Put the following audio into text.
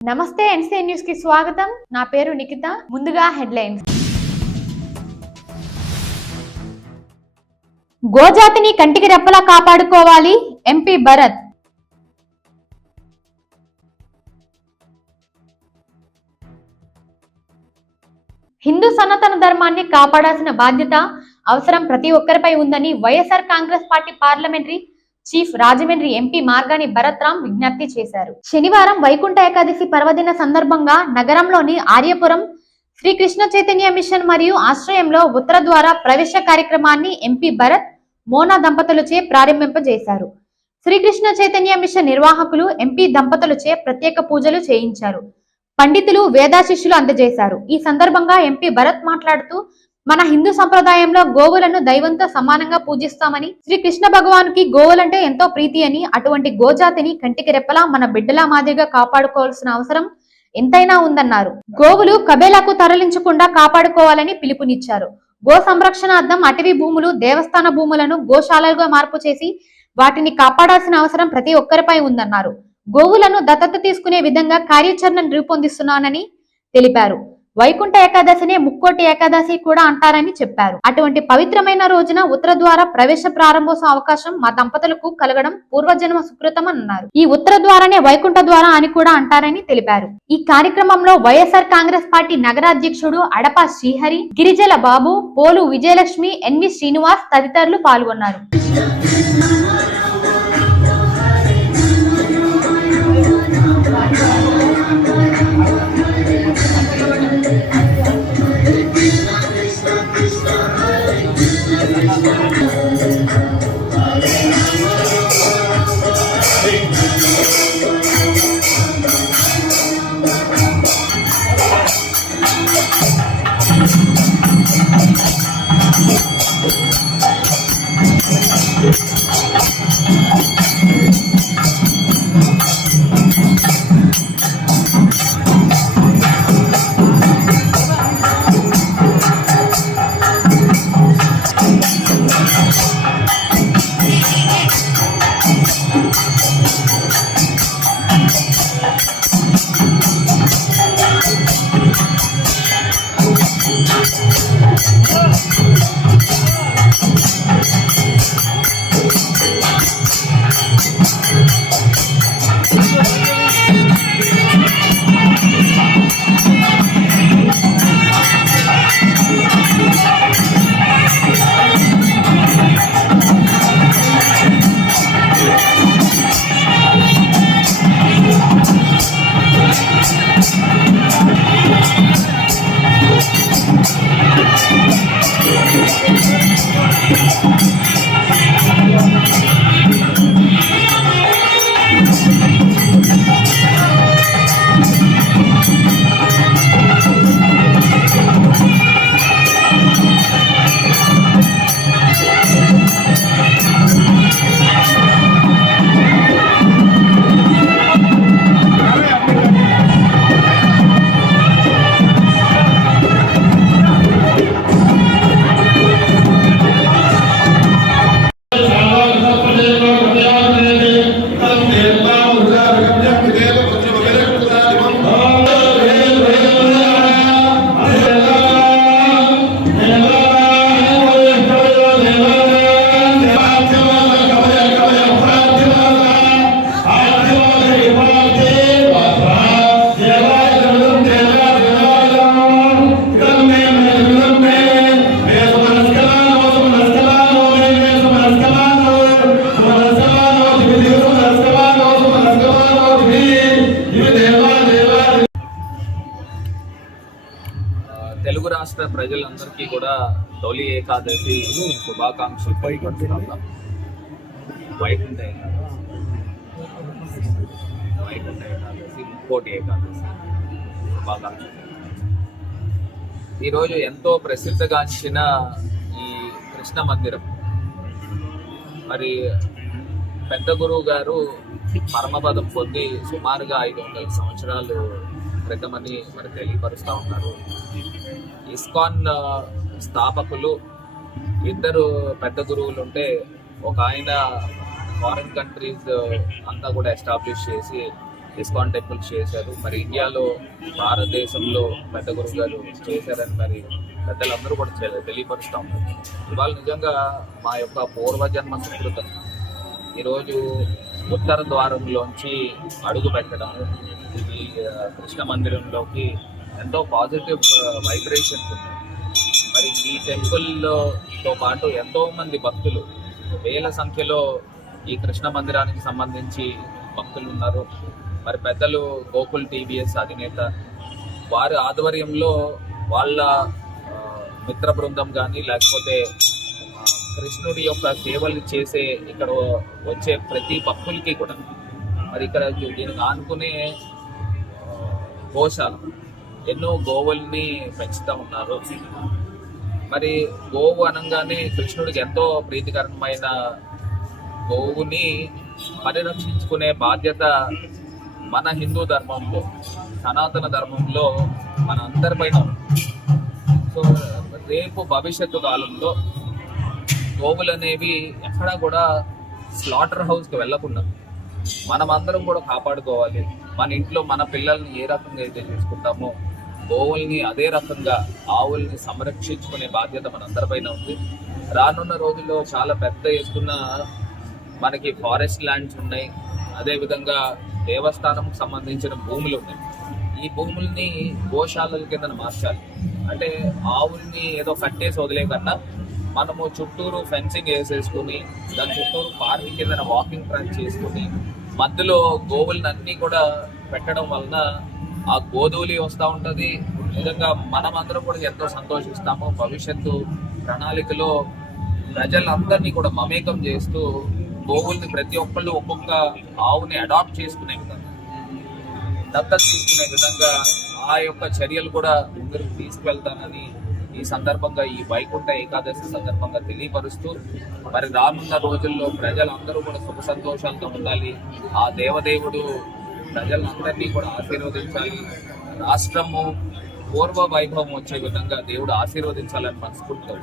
నమస్తే NC news కి స్వాగతం. నా పేరు నిఖిత. ముందుగా హెడ్లైన్స్. గోజాతిని కంటికి రెప్పలా కాపాడుకోవాలి ఎంపీ భరత్. హిందూ సనాతన ధర్మాన్ని కాపాడాల్సిన బాధ్యత అవసరం ప్రతి ఒక్కరిపై ఉందని YSR Congress party parliamentary chief Rajahmundry MP Margani Bharat Ram విజ్ఞప్తి చేశారు. శనివారం వైకుంఠ ఏకాదశి పర్వదిన సందర్భంగా నగరంలోని ఆర్యపురం శ్రీకృష్ణ చైతన్య మిషన్ మరియు ఆశ్రయంలో ఉత్తర ద్వార ప్రవేశ కార్యక్రమాన్ని ఎంపీ భరత్ మోనా దంపతులచే ప్రారంభింపజేశారు. శ్రీకృష్ణ చైతన్య మిషన్ నిర్వాహకులు ఎంపీ దంపతులచే ప్రత్యేక పూజలు చేయించారు. పండితులు వేదాశిష్యులు అందజేశారు. ఈ సందర్భంగా ఎంపీ భరత్ మాట్లాడుతూ, మన హిందూ సంప్రదాయంలో గోవులను దైవంతో సమానంగా పూజిస్తామని, శ్రీకృష్ణ భగవానుకి గోవులంటే ఎంతో ప్రీతి అని, అటువంటి గోజాతిని కంటికి రెప్పలా మన బిడ్డలా మాదిరిగా కాపాడుకోవాల్సిన అవసరం ఎంతైనా ఉందన్నారు. గోవులు కబేలాకు తరలించకుండా కాపాడుకోవాలని పిలుపునిచ్చారు. గో సంరక్షణార్థం అటవీ భూములు, దేవస్థాన భూములను గోశాలలుగా మార్పు చేసి వాటిని కాపాడాల్సిన అవసరం ప్రతి ఒక్కరిపై ఉందన్నారు. గోవులను దత్తత తీసుకునే విధంగా కార్యాచరణను రూపొందిస్తున్నానని తెలిపారు. వైకుంఠ ఏకాదశినే ముక్కోటి ఏకాదశి కూడా అంటారని చెప్పారు. అటువంటి పవిత్రమైన రోజున ఉత్తర ద్వార ప్రవేశ ప్రారంభోత్సవ అవకాశం మా దంపతులకు కలగడం పూర్వజన్మ సుకృతం అన్నారు. ఈ ఉత్తర ద్వారానే వైకుంఠ ద్వార అని కూడా అంటారని తెలిపారు. ఈ కార్యక్రమంలో వైఎస్ఆర్ కాంగ్రెస్ పార్టీ నగర అధ్యక్షుడు అడప శ్రీహరి, గిరిజల బాబు, పోలు విజయలక్ష్మి, ఎన్వి శ్రీనివాస్ తదితరులు పాల్గొన్నారు. తెలుగు రాష్ట్ర ప్రజలందరికీ కూడా తొలి ఏకాదశి శుభాకాంక్షలు తెలియపరుస్తున్నాం. వైకుంఠ ఏకాదశి, ముక్కోటి ఏకాదశి శుభాకాంక్షలు. ఈరోజు ఎంతో ప్రసిద్ధిగాంచిన ఈ కృష్ణ మందిరం, మరి పెద్ద గురువు గారు పరమపదం పొంది సుమారుగా 500 సంవత్సరాలు క్రితమని మరి తెలియపరుస్తూ ఉన్నారు. ఇస్కాన్ స్థాపకులు ఇద్దరు పెద్ద గురువులు ఉంటే, ఒక ఆయన ఫారిన్ కంట్రీస్ అంతా కూడా ఎస్టాబ్లిష్ చేసి ఇస్కాన్ టెంపుల్స్ చేశారు. మరి ఇండియాలో భారతదేశంలో పెద్ద గురువు గారు చేశారని మరి పెద్దలందరూ కూడా తెలియపరుస్తూ ఉన్నారు. ఇవాళ నిజంగా మా యొక్క పూర్వజన్మ సుకృతం ఈరోజు ఉత్తర ద్వారంలోంచి అడుగు పెట్టడం, ఇది కృష్ణ మందిరంలోకి ఎంతో పాజిటివ్ వైబ్రేషన్స్ ఉన్నాయి. మరి ఈ టెంపుల్తో పాటు ఎంతో మంది భక్తులు, వేల సంఖ్యలో ఈ కృష్ణ మందిరానికి సంబంధించి భక్తులు ఉన్నారు. మరి పెద్దలు గోకుల్ టీవీఎస్ అధినేత వారి ఆధ్వర్యంలో వాళ్ళ మిత్ర బృందం కానీ లేకపోతే కృష్ణుడి యొక్క సేవలు చేసే ఇక్కడ వచ్చే ప్రతి భక్తులకి కూడా మరి ఇక్కడ దీనికి ఆనుకునే గోశాల ఎన్నో గోవుల్ని పెంచుతూ ఉన్నారు. మరి గోవు అనగానే కృష్ణుడికి ఎంతో ప్రీతికరమైన గోవుని పరిరక్షించుకునే బాధ్యత మన హిందూ ధర్మంలో, సనాతన ధర్మంలో మన అందరిపైన ఉంది. సో రేపు భవిష్యత్తు కాలంలో గోవులు అనేవి ఎక్కడా కూడా స్లాటర్ హౌస్కి వెళ్ళకుండా మనమందరం కూడా కాపాడుకోవాలి. మన ఇంట్లో మన పిల్లల్ని ఏ రకంగా అయితే చూసుకుంటామో గోవుల్ని అదే రకంగా ఆవుల్ని సంరక్షించుకునే బాధ్యత మనందరిపైన ఉంది. రానున్న రోజుల్లో చాలా పెద్ద ఎత్తున మనకి ఫారెస్ట్ ల్యాండ్స్ ఉన్నాయి, అదేవిధంగా దేవస్థానంకి సంబంధించిన భూములు ఉన్నాయి. ఈ భూముల్ని గోశాలల కింద మార్చాలి. అంటే ఆవుల్ని ఏదో కట్టేసి వదిలే కన్నా మనము చుట్టూరు ఫెన్సింగ్ వేసేసుకుని దాని చుట్టూరు పార్కింగ్ కింద వాకింగ్ ట్రాక్ చేసుకుని మధ్యలో గోవులని అన్నీ కూడా పెట్టడం వలన ఆ గోధూళి వస్తూ ఉంటుంది. నిజంగా మనమందరం కూడా ఎంతో సంతోషిస్తాము. భవిష్యత్తు ప్రణాళికలో ప్రజలందరినీ కూడా మమేకం చేస్తూ గోవుల్ని ప్రతి ఒక్కళ్ళు ఒక్కొక్క ఆవుని అడాప్ట్ చేసుకునే విధంగా, దత్తత తీసుకునే విధంగా ఆ యొక్క చర్యలు కూడా ముందుకు తీసుకువెళ్తానని ఈ సందర్భంగా, ఈ వైకుంఠ ఏకాదశి సందర్భంగా తెలియపరుస్తూ మరి రానున్న రోజుల్లో ప్రజలందరూ కూడా సుఖ సంతోషాలతో ఉండాలి. ఆ దేవదేవుడు ప్రజలందరినీ కూడా ఆశీర్వదించాలి. రాష్ట్రము పూర్వ వైభవం వచ్చే విధంగా దేవుడు ఆశీర్వదించాలని మనస్ఫూర్తిగా